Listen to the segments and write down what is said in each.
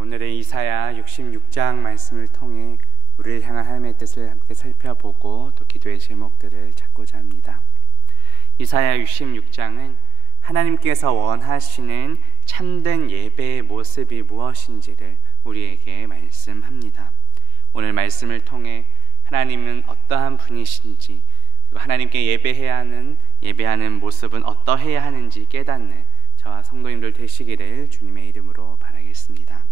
오늘의 이사야 66장 말씀을 통해 우리를 향한 하나님의 뜻을 함께 살펴보고 또 기도의 제목들을 찾고자 합니다. 이사야 66장은 하나님께서 원하시는 참된 예배의 모습이 무엇인지를 우리에게 말씀합니다. 오늘 말씀을 통해 하나님은 어떠한 분이신지, 그리고 하나님께 예배하는 모습은 어떠해야 하는지 깨닫는 저와 성도님들 되시기를 주님의 이름으로 바라겠습니다.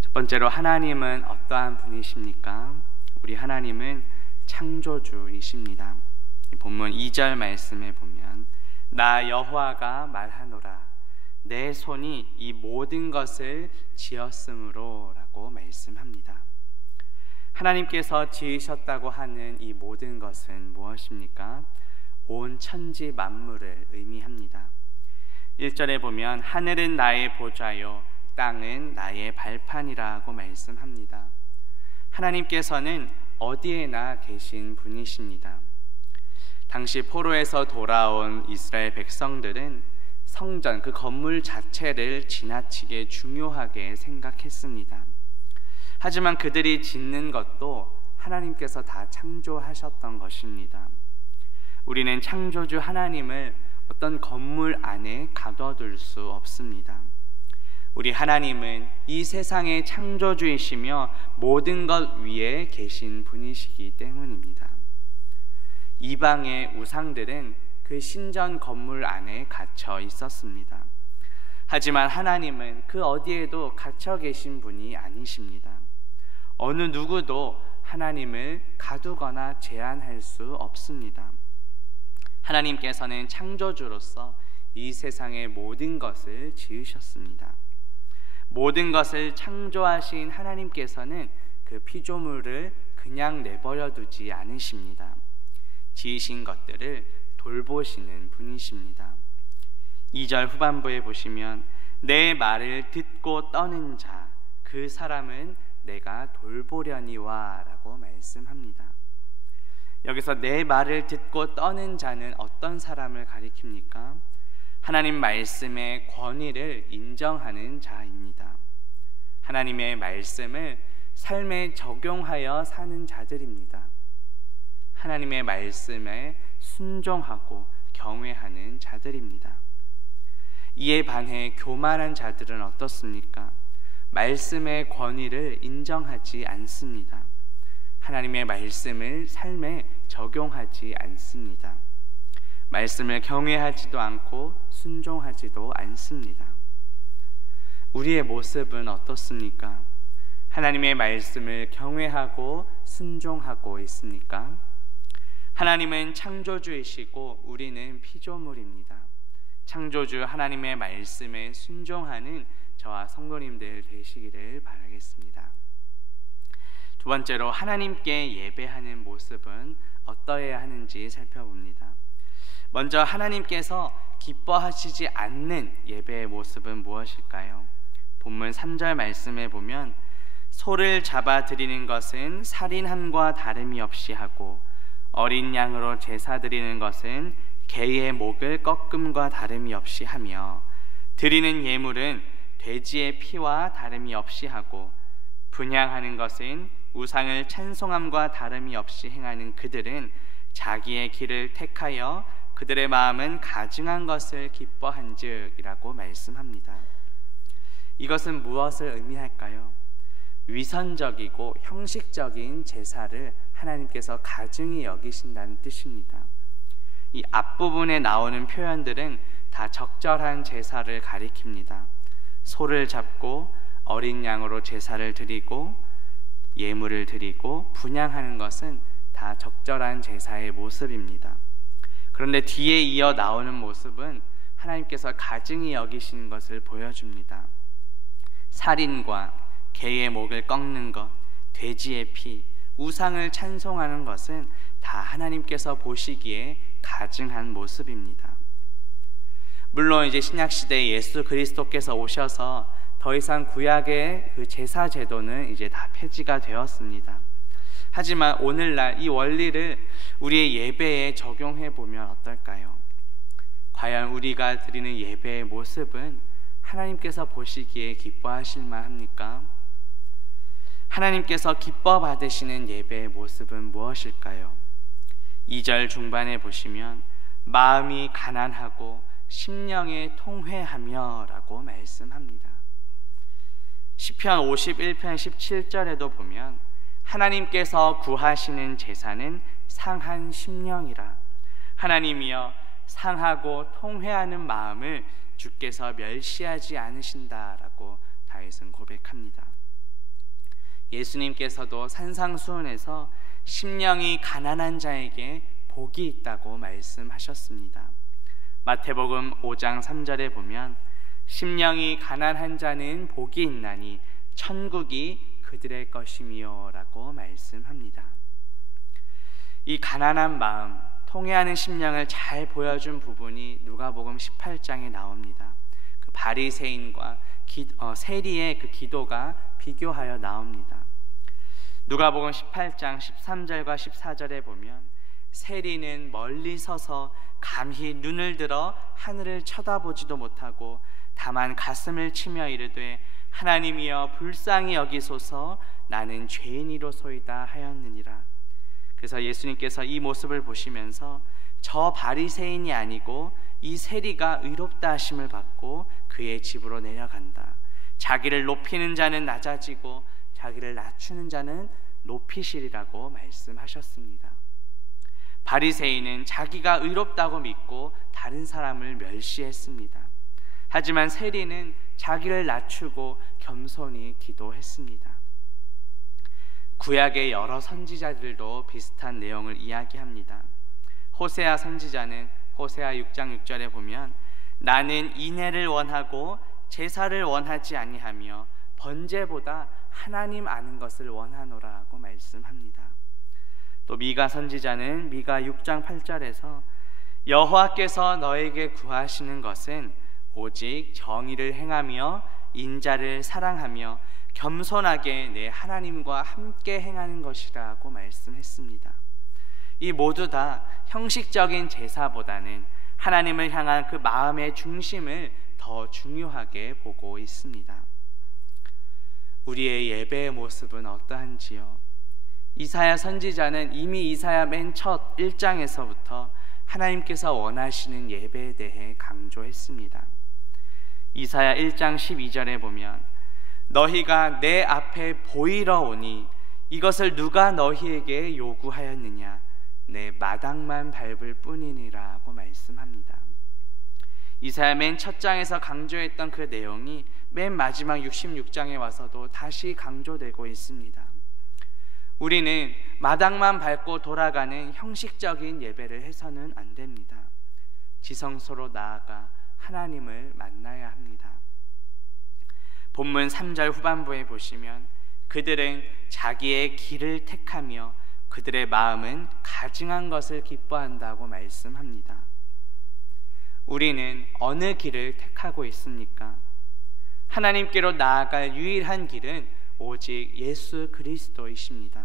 첫 번째로, 하나님은 어떠한 분이십니까? 우리 하나님은 창조주이십니다. 본문 2절 말씀에 보면 나 여호와가 말하노라 내 손이 이 모든 것을 지었으므로 라고 말씀합니다. 하나님께서 지으셨다고 하는 이 모든 것은 무엇입니까? 온 천지 만물을 의미합니다. 1절에 보면 하늘은 나의 보좌요 땅은 나의 발판이라고 말씀합니다. 하나님께서는 어디에나 계신 분이십니다. 당시 포로에서 돌아온 이스라엘 백성들은 성전, 그 건물 자체를 지나치게 중요하게 생각했습니다. 하지만 그들이 짓는 것도 하나님께서 다 창조하셨던 것입니다. 우리는 창조주 하나님을 어떤 건물 안에 가둬둘 수 없습니다. 우리 하나님은 이 세상의 창조주이시며 모든 것 위에 계신 분이시기 때문입니다. 이방의 우상들은 그 신전 건물 안에 갇혀 있었습니다. 하지만 하나님은 그 어디에도 갇혀 계신 분이 아니십니다. 어느 누구도 하나님을 가두거나 제한할 수 없습니다. 하나님께서는 창조주로서 이 세상의 모든 것을 지으셨습니다. 모든 것을 창조하신 하나님께서는 그 피조물을 그냥 내버려 두지 않으십니다. 지으신 것들을 돌보시는 분이십니다. 2절 후반부에 보시면 내 말을 듣고 떠는 자 그 사람은 내가 돌보려니와 라고 말씀합니다. 여기서 내 말을 듣고 떠는 자는 어떤 사람을 가리킵니까? 하나님 말씀의 권위를 인정하는 자입니다. 하나님의 말씀을 삶에 적용하여 사는 자들입니다. 하나님의 말씀에 순종하고 경외하는 자들입니다. 이에 반해 교만한 자들은 어떻습니까? 말씀의 권위를 인정하지 않습니다. 하나님의 말씀을 삶에 적용하지 않습니다. 말씀을 경외하지도 않고 순종하지도 않습니다. 우리의 모습은 어떻습니까? 하나님의 말씀을 경외하고 순종하고 있습니까? 하나님은 창조주이시고 우리는 피조물입니다. 창조주 하나님의 말씀에 순종하는 저와 성도님들 되시기를 바라겠습니다. 두 번째로, 하나님께 예배하는 모습은 어떠해야 하는지 살펴봅니다. 먼저 하나님께서 기뻐하시지 않는 예배의 모습은 무엇일까요? 본문 3절 말씀에 보면 소를 잡아 드리는 것은 살인함과 다름이 없이 하고 어린 양으로 제사 드리는 것은 개의 목을 꺾음과 다름이 없이 하며 드리는 예물은 돼지의 피와 다름이 없이 하고 분향하는 것은 우상을 찬송함과 다름이 없이 행하는 그들은 자기의 길을 택하여 그들의 마음은 가증한 것을 기뻐한즉 이라고 말씀합니다. 이것은 무엇을 의미할까요? 위선적이고 형식적인 제사를 하나님께서 가증히 여기신다는 뜻입니다. 이 앞부분에 나오는 표현들은 다 적절한 제사를 가리킵니다. 소를 잡고 어린 양으로 제사를 드리고 예물을 드리고 분향하는 것은 다 적절한 제사의 모습입니다. 그런데 뒤에 이어 나오는 모습은 하나님께서 가증히 여기시는 것을 보여줍니다. 살인과 개의 목을 꺾는 것, 돼지의 피, 우상을 찬송하는 것은 다 하나님께서 보시기에 가증한 모습입니다. 물론 이제 신약시대에 예수 그리스도께서 오셔서 더 이상 구약의 그 제사 제도는 이제 다 폐지가 되었습니다. 하지만 오늘날 이 원리를 우리의 예배에 적용해 보면 어떨까요? 과연 우리가 드리는 예배의 모습은 하나님께서 보시기에 기뻐하실 만합니까? 하나님께서 기뻐 받으시는 예배의 모습은 무엇일까요? 2절 중반에 보시면 마음이 가난하고 심령에 통회하며 라고 말씀합니다. 시편 51편 17절에도 보면 하나님께서 구하시는 제사는 상한 심령이라. 하나님이여 상하고 통회하는 마음을 주께서 멸시하지 않으신다라고 다윗은 고백합니다. 예수님께서도 산상수훈에서 심령이 가난한 자에게 복이 있다고 말씀하셨습니다. 마태복음 5장 3절에 보면 심령이 가난한 자는 복이 있나니 천국이 그들의 것이미요 라고 말씀합니다. 이 가난한 마음, 통회하는 심령을 잘 보여준 부분이 누가복음 18장에 나옵니다. 그 바리새인과 세리의 그 기도가 비교하여 나옵니다. 누가복음 18장 13절과 14절에 보면 세리는 멀리 서서 감히 눈을 들어 하늘을 쳐다보지도 못하고 다만 가슴을 치며 이르되 하나님이여 불쌍히 여기소서 나는 죄인이로소이다 하였느니라. 그래서 예수님께서 이 모습을 보시면서 저 바리새인이 아니고 이 세리가 의롭다 하심을 받고 그의 집으로 내려간다. 자기를 높이는 자는 낮아지고 자기를 낮추는 자는 높이시리라고 말씀하셨습니다. 바리새인은 자기가 의롭다고 믿고 다른 사람을 멸시했습니다. 하지만 세리는 자기를 낮추고 겸손히 기도했습니다. 구약의 여러 선지자들도 비슷한 내용을 이야기합니다. 호세아 선지자는 호세아 6장 6절에 보면 나는 인애를 원하고 제사를 원하지 아니하며 번제보다 하나님 아는 것을 원하노라고 말씀합니다. 또 미가 선지자는 미가 6장 8절에서 여호와께서 너에게 구하시는 것은 오직 정의를 행하며 인자를 사랑하며 겸손하게 내 하나님과 함께 행하는 것이라고 말씀했습니다. 이 모두 다 형식적인 제사보다는 하나님을 향한 그 마음의 중심을 더 중요하게 보고 있습니다. 우리의 예배의 모습은 어떠한지요? 이사야 선지자는 이미 이사야 맨 첫 1장에서부터 하나님께서 원하시는 예배에 대해 강조했습니다. 이사야 1장 12절에 보면 너희가 내 앞에 보이러 오니 이것을 누가 너희에게 요구하였느냐 내 마당만 밟을 뿐이니라고 말씀합니다. 이사야 맨 첫 장에서 강조했던 그 내용이 맨 마지막 66장에 와서도 다시 강조되고 있습니다. 우리는 마당만 밟고 돌아가는 형식적인 예배를 해서는 안 됩니다. 지성소로 나아가 하나님을 만나야 합니다. 본문 3절 후반부에 보시면 그들은 자기의 길을 택하며 그들의 마음은 가증한 것을 기뻐한다고 말씀합니다. 우리는 어느 길을 택하고 있습니까? 하나님께로 나아갈 유일한 길은 오직 예수 그리스도이십니다.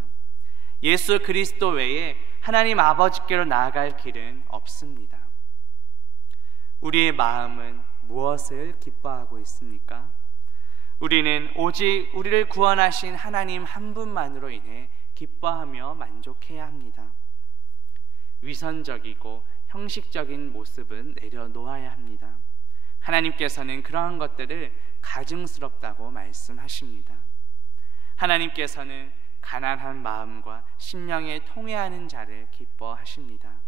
예수 그리스도 외에 하나님 아버지께로 나아갈 길은 없습니다. 우리의 마음은 무엇을 기뻐하고 있습니까? 우리는 오직 우리를 구원하신 하나님 한 분만으로 인해 기뻐하며 만족해야 합니다. 위선적이고 형식적인 모습은 내려놓아야 합니다. 하나님께서는 그러한 것들을 가증스럽다고 말씀하십니다. 하나님께서는 가난한 마음과 심령에 통회하는 자를 기뻐하십니다.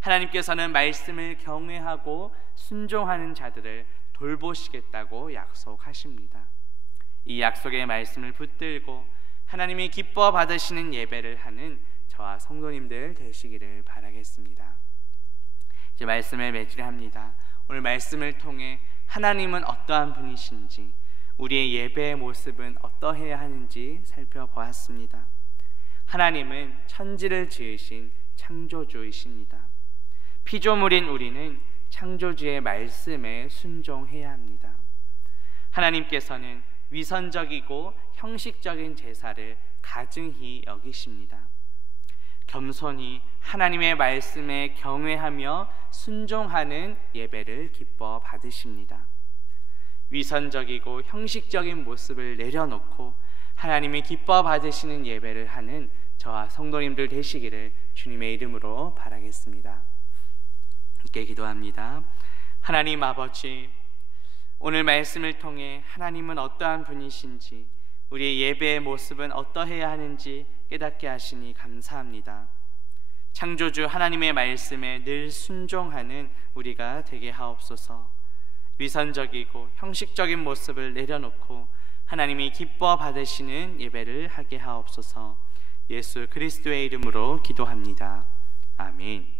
하나님께서는 말씀을 경외하고 순종하는 자들을 돌보시겠다고 약속하십니다. 이 약속의 말씀을 붙들고 하나님이 기뻐 받으시는 예배를 하는 저와 성도님들 되시기를 바라겠습니다. 이제 말씀을 맺으려합니다. 오늘 말씀을 통해 하나님은 어떠한 분이신지, 우리의 예배의 모습은 어떠해야 하는지 살펴보았습니다. 하나님은 천지를 지으신 창조주이십니다. 피조물인 우리는 창조주의 말씀에 순종해야 합니다. 하나님께서는 위선적이고 형식적인 제사를 가증히 여기십니다. 겸손히 하나님의 말씀에 경외하며 순종하는 예배를 기뻐 받으십니다. 위선적이고 형식적인 모습을 내려놓고 하나님이 기뻐 받으시는 예배를 하는 저와 성도님들 되시기를 주님의 이름으로 바라겠습니다. 함께 기도합니다. 하나님 아버지, 오늘 말씀을 통해 하나님은 어떠한 분이신지, 우리의 예배의 모습은 어떠해야 하는지 깨닫게 하시니 감사합니다. 창조주 하나님의 말씀에 늘 순종하는 우리가 되게 하옵소서. 위선적이고 형식적인 모습을 내려놓고 하나님이 기뻐 받으시는 예배를 하게 하옵소서. 예수 그리스도의 이름으로 기도합니다. 아멘.